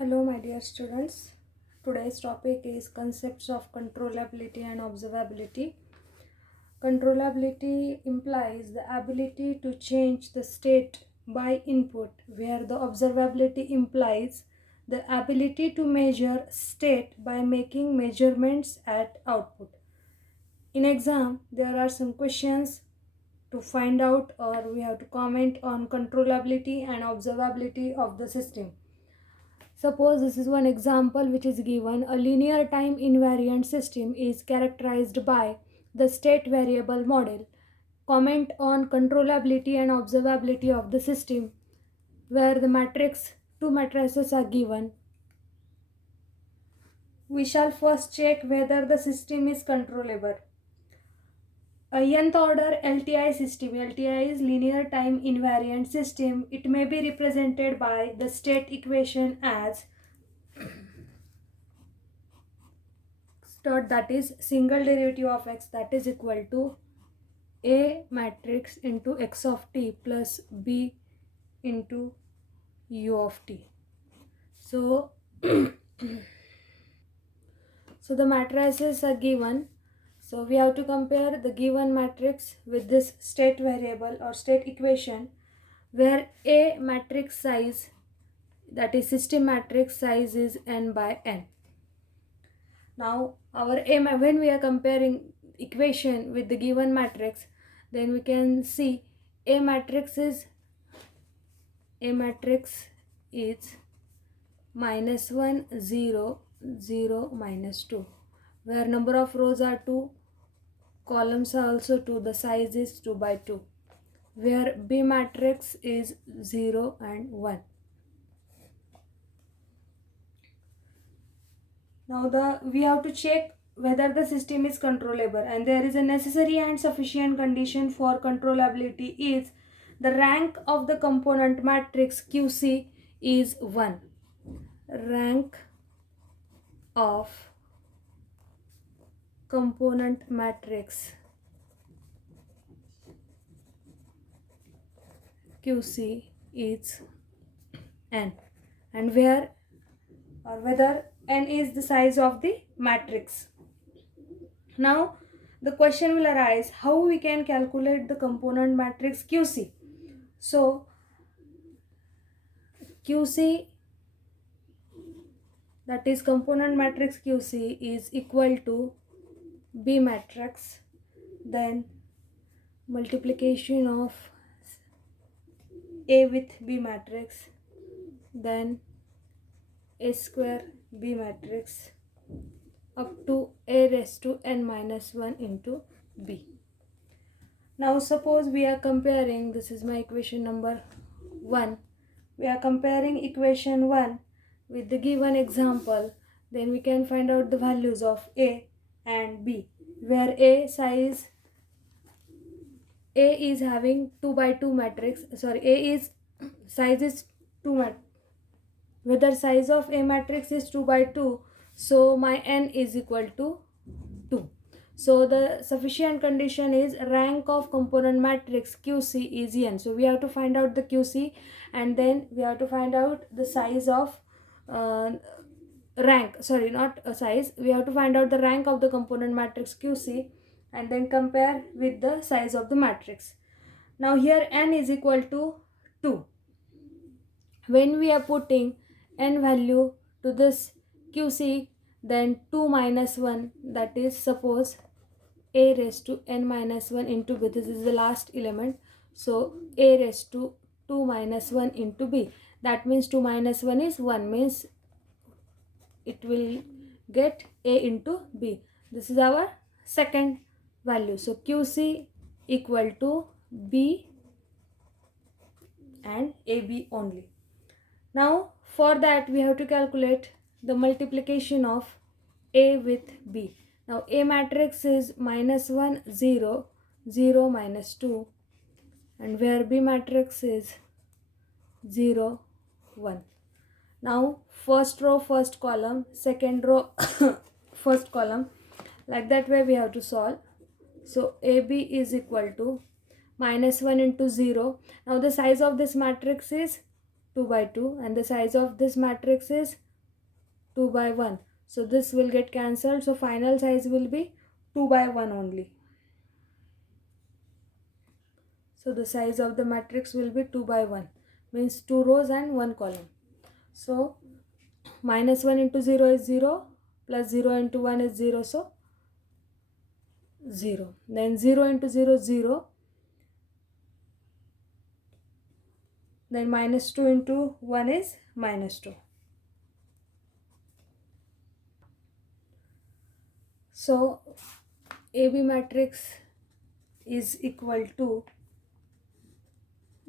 Hello, my dear students. Today's topic is concepts of controllability and observability. Controllability implies the ability to change the state by input, where the observability implies the ability to measure state by making measurements at output. In exam, there are some questions to find out, or we have to comment on controllability and observability of the system. Suppose this is one example which is given. A linear time invariant system is characterized by the state variable model. Comment on controllability and observability of the system, where the two matrices are given. We shall first check whether the system is controllable. A nth order LTI system, LTI is linear time invariant system. It may be represented by the state equation as that is single derivative of x, that is equal to A matrix into x of t plus b into u of t. So so the matrices are given. So we have to compare the given matrix with this state variable or state equation, where A matrix size, that is system matrix size, is n by n. Now our A, when we are comparing equation with the given matrix, then we can see A matrix is -1 0 0 -2, where number of rows are 2, columns are also 2, the size is 2 by 2, where B matrix is 0 and 1. Now we have to check whether the system is controllable, and there is a necessary and sufficient condition for controllability is the rank of the component matrix QC is 1. Rank of component matrix QC is n, and where or whether n is the size of the matrix. Now the question will arise, how we can calculate the component matrix QC. So QC, that is component matrix QC, is equal to B matrix, then multiplication of A with B matrix, then A square B matrix up to A raised to n minus 1 into B. Now suppose we are comparing, this is my equation number 1, we are comparing equation 1 with the given example, then we can find out the values of A and B, where A is having 2 by 2 matrix, A is size is 2 matrix, whether size of A matrix is 2 by 2, so my n is equal to 2. So the sufficient condition is rank of component matrix QC is n. So we have to find out the QC, and then we have to find out the size of rank, not a size, we have to find out the rank of the component matrix QC and then compare with the size of the matrix. Now here n is equal to 2. When we are putting n value to this QC, then 2 minus 1, that is, suppose A raised to n minus 1 into B, this is the last element, so A raised to 2 minus 1 into B, that means 2 minus 1 is 1, means it will get A into B. This is our second value. So QC equal to B and AB only. Now for that we have to calculate the multiplication of A with B. Now A matrix is -1 0 0 -2, and where B matrix is 0 1. Now first row first column, second row first column, like that way we have to solve. So AB is equal to -1 into 0. Now the size of this matrix is 2 by 2 and the size of this matrix is 2 by 1. So this will get cancelled. So final size will be 2 by 1 only. So the size of the matrix will be 2 by 1, means 2 rows and 1 column. So minus 1 into 0 is 0, plus 0 into 1 is 0, so 0. Then 0 into 0 is 0. Then minus 2 into 1 is minus 2. So AB matrix is equal to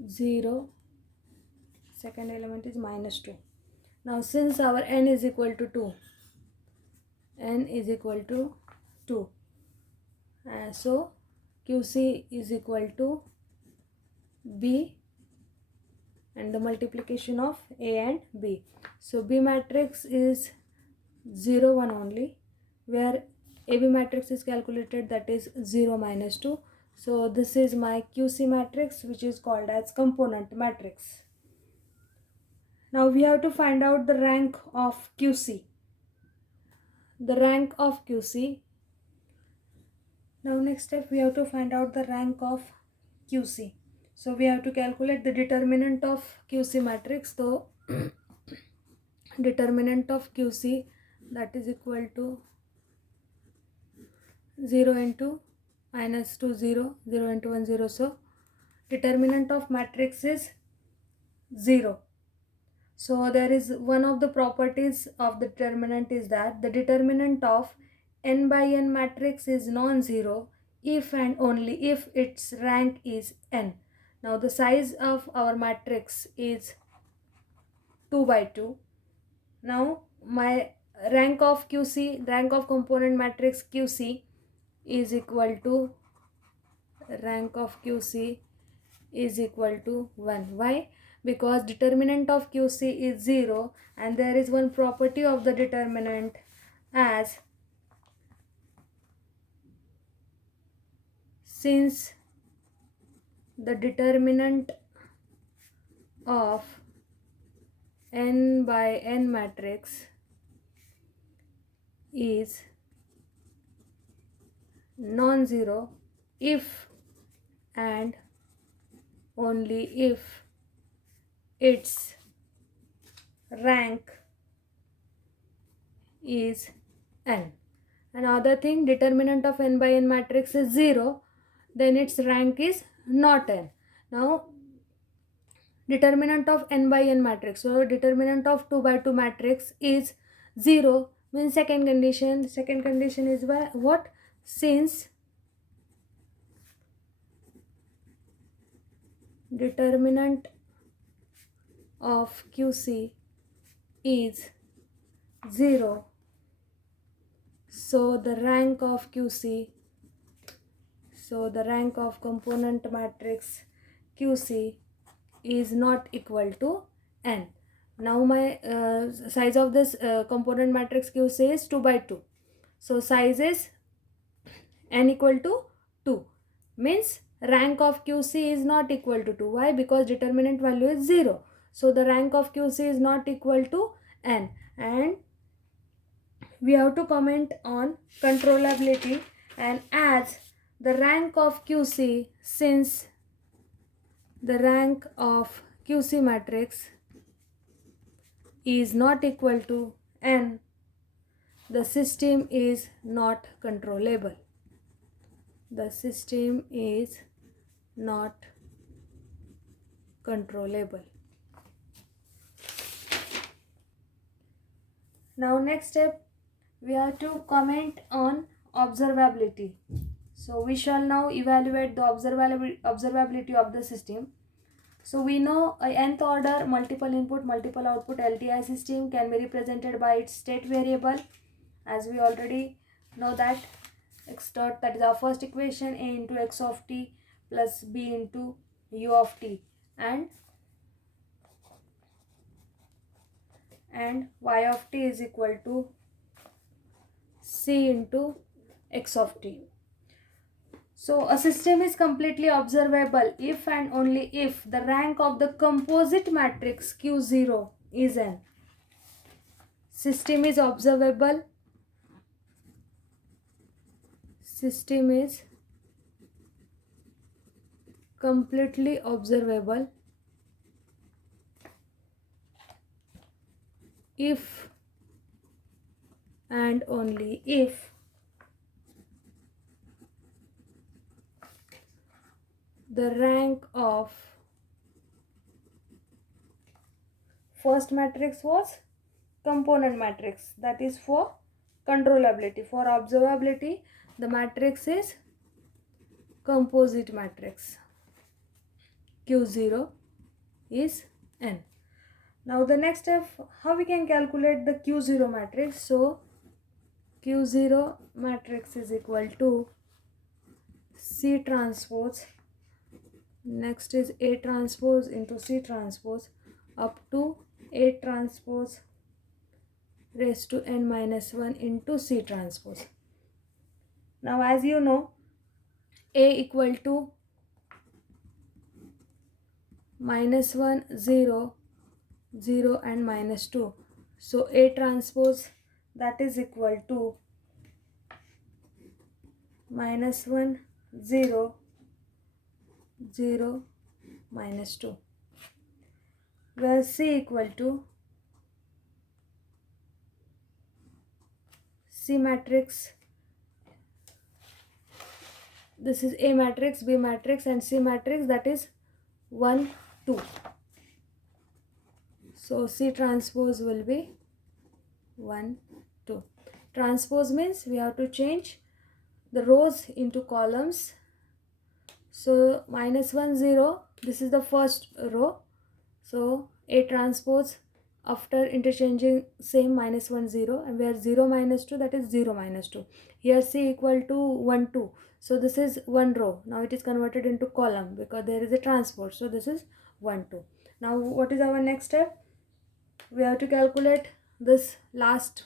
0. Second element is minus 2. Now since our n is equal to 2, n is equal to 2. So QC is equal to B and the multiplication of A and B. So B matrix is 0 1 only, where AB matrix is calculated, that is 0 minus 2. So this is my QC matrix, which is called as component matrix. Now we have to find out the rank of QC. The rank of QC. Now next step, we have to find out the rank of QC. So we have to calculate the determinant of QC matrix. So determinant of QC, that is equal to 0 into minus 2 0, 0 into 1 0. So determinant of matrix is 0. So there is one of the properties of the determinant is that the determinant of n by n matrix is non-zero if and only if its rank is n. Now the size of our matrix is 2 by 2. Now my rank of QC, rank of component matrix QC is equal to rank of QC is equal to 1. Why? Because determinant of QC is 0 and there is one property of the determinant as since the determinant of n by n matrix is non-zero if and only if its rank is n. Another thing, determinant of n by n matrix is 0, then its rank is not n. Now determinant of n by n matrix, so determinant of 2 by 2 matrix is 0, means second condition. Second condition is what? Since determinant of QC is 0, so the rank of QC, so the rank of component matrix QC is not equal to n. Now my size of this component matrix QC is 2 by 2. So size is n equal to 2, means rank of QC is not equal to 2. Why? Because determinant value is 0. So the rank of QC is not equal to n. And we have to comment on controllability, and as the rank of QC, since the rank of QC matrix is not equal to n, the system is not controllable. The system is not controllable. Now next step, we have to comment on observability. So we shall now evaluate the observability of the system. So we know a nth order multiple input multiple output LTI system can be represented by its state variable, as we already know that x dot, that is our first equation, a into x of t plus b into u of t, and y of t is equal to c into x of t. So a system is completely observable if and only if the rank of the composite matrix Q0 is n. system is observable, system is completely observable if and only if the rank of first matrix was component matrix, that is for controllability. For observability, the matrix is composite matrix. Q0 is n. Now the next step, how we can calculate the Q0 matrix. So Q0 matrix is equal to C transpose, next is A transpose into C transpose up to A transpose raised to n minus 1 into C transpose. Now as you know, A equal to minus 1, 0, 0 and minus 2. So A transpose, that is equal to minus 1, 0, 0, minus 2. Where C equal to C matrix, this is A matrix, B matrix and C matrix, that is 1, 2. So C transpose will be 1, 2. Transpose means we have to change the rows into columns. So minus 1, 0, this is the first row. So A transpose after interchanging same minus 1, 0, and where 0 minus 2, that is 0 minus 2. Here C equal to 1, 2. So this is one row. Now it is converted into column because there is a transpose. So this is 1, 2. Now what is our next step? We have to calculate this last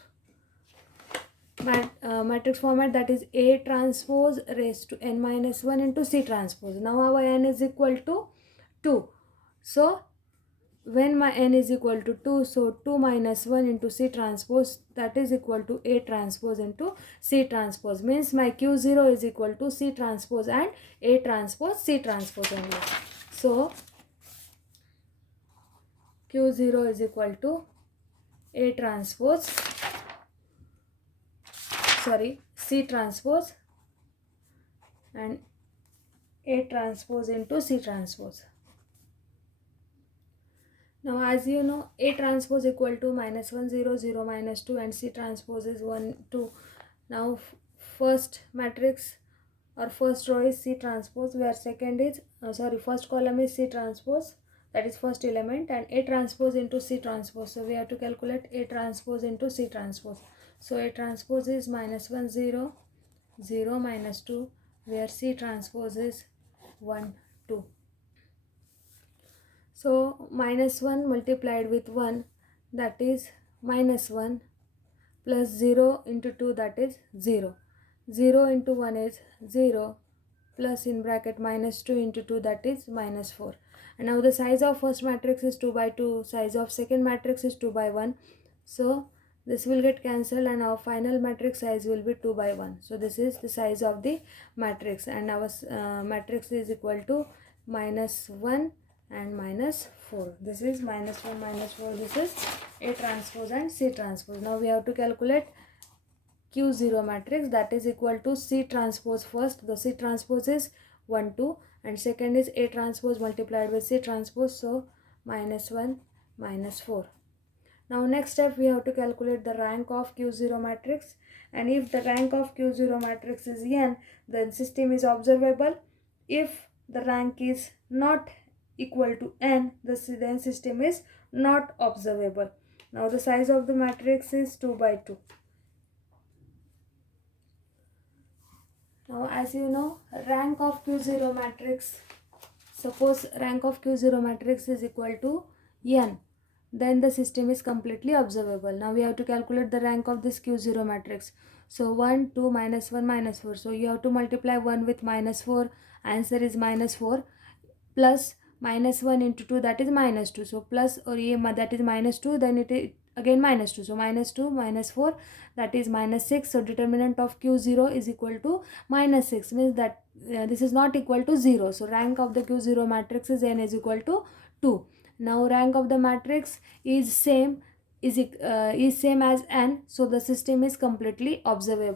matrix format, that is A transpose raised to n minus 1 into C transpose. Now our n is equal to 2. So when my n is equal to 2, so 2 minus 1 into C transpose, that is equal to A transpose into C transpose, means my Q0 is equal to C transpose and A transpose C transpose only. So Q0 is equal to A transpose, C transpose and A transpose into C transpose. Now as you know, A transpose equal to minus 1, 0, 0 minus 2 and C transpose is 1, 2. Now first matrix or first row is C transpose, where second is first column is C transpose, that is first element, and A transpose into C transpose. So we have to calculate A transpose into C transpose. So A transpose is minus 1, 0, 0 minus 2, where C transpose is 1, 2. So minus 1 multiplied with 1, that is minus 1, plus 0 into 2, that is 0. 0 into 1 is 0, plus in bracket minus 2 into 2, that is minus 4. And now the size of first matrix is 2 by 2, size of second matrix is 2 by 1. So this will get cancelled and our final matrix size will be 2 by 1. So this is the size of the matrix, and our matrix is equal to minus 1 and minus 4. This is minus 1, minus 4. This is A transpose and C transpose. Now we have to calculate Q0 matrix, that is equal to C transpose first. The C transpose is 1, 2, and second is A transpose multiplied with C transpose. So minus 1, minus 4. Now next step, we have to calculate the rank of Q0 matrix, and if the rank of Q0 matrix is n, then system is observable. If the rank is not equal to n, then system is not observable. Now the size of the matrix is 2 by 2. Now as you know, rank of Q0 matrix, suppose rank of Q0 matrix is equal to n, then the system is completely observable. Now we have to calculate the rank of this Q0 matrix. So 1, 2, minus 1, minus 4. So you have to multiply 1 with minus 4. Answer is minus 4, plus minus 1 into 2, that is minus 2. So plus or that is minus 2, then again minus 2, so minus 2 minus 4, that is minus 6. So determinant of Q0 is equal to minus 6, means that this is not equal to 0. So rank of the Q0 matrix is n is equal to 2. Now rank of the matrix is same as n, so the system is completely observable.